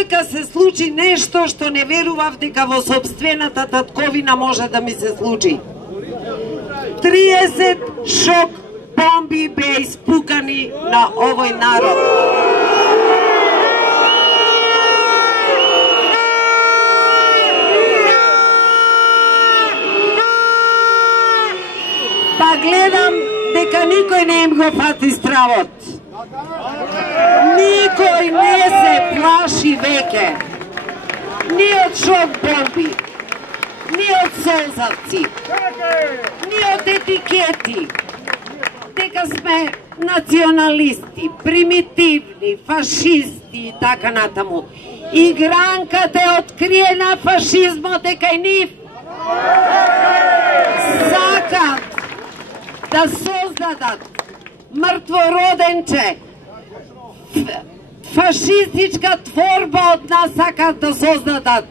Дојка се случи нешто што не верував дека во собствената татковина може да ми се случи. 30 шок бомби беа испукани на овој народ. Па гледам дека никој не им го фати стравот. Никој не се плаши веќе. Ни од шок бомби, ни од солзавци, ни од етикети. Дека сме националисти, примитивни, фашисти и така натаму. Игранката е откриена фашизмот дека и нив сакат да создадат мртвороденче, фашистичка творба од нас сакат да создадат.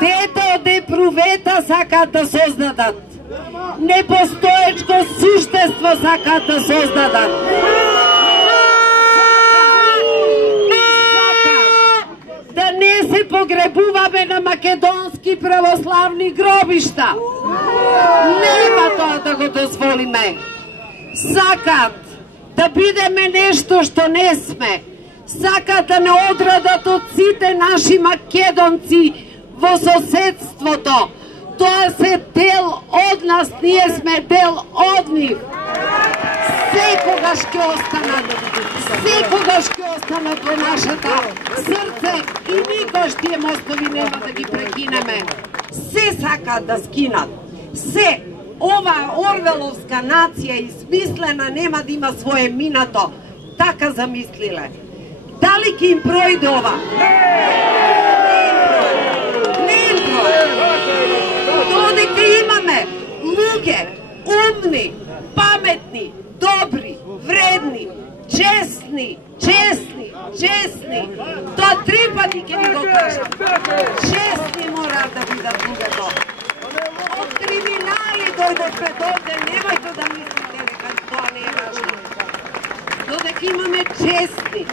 Дете од епрувета сакат да создадат. Непостоечко суштество сакат да создадат. Сакат да не се погребуваме на македонски православни гробишта. Нема тоа да го дозволиме. Сакат да бидеме нешто што не сме. Сакат да не одрадат од сите наши македонци во соседството. Тоа се дел од нас, ние сме дел од нив. Секогаш ќе останат во нашата срце и никош тие мостови нема да ги прекинеме. Се сакат да скинат. Се. Ова орвеловска нација измислена нема да има свое минато. Така замислиле. Дали ќе им пројде ова? Не им пројде. Додека имаме луѓе, умни, паметни, добри, вредни, честни, тоа три пати ќе ви го кажам. Честни мора да бидат луѓето. Од криминали дојдат пред овде, немајте да мислите дека тоа не е важно. Додека имаме честни,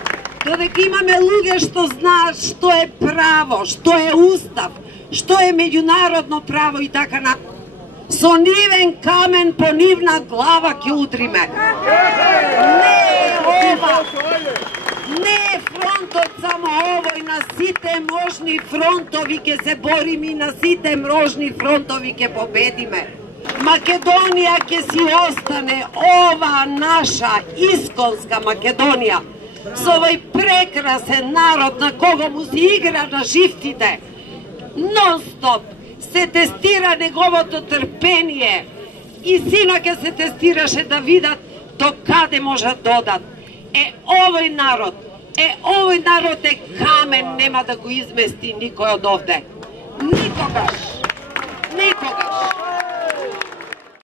додека имаме луѓе што знаат што е право, што е устав, што е меѓународно право и така на... Со нивен камен по нивна глава ќе удриме. Не е ова. Не е фронтот само овој, на сите можни фронтови ќе се бориме и на сите можни фронтови ќе победиме. Македонија ќе си остане ова наша исконска Македонија. Со овој прекрасен народ на кого му се игра на живтите. Нон-стоп се тестира неговото трпение и синоќа се тестираше да видат до каде можат додат. Овој народ е камен, нема да го измести никој од овде. Никогаш.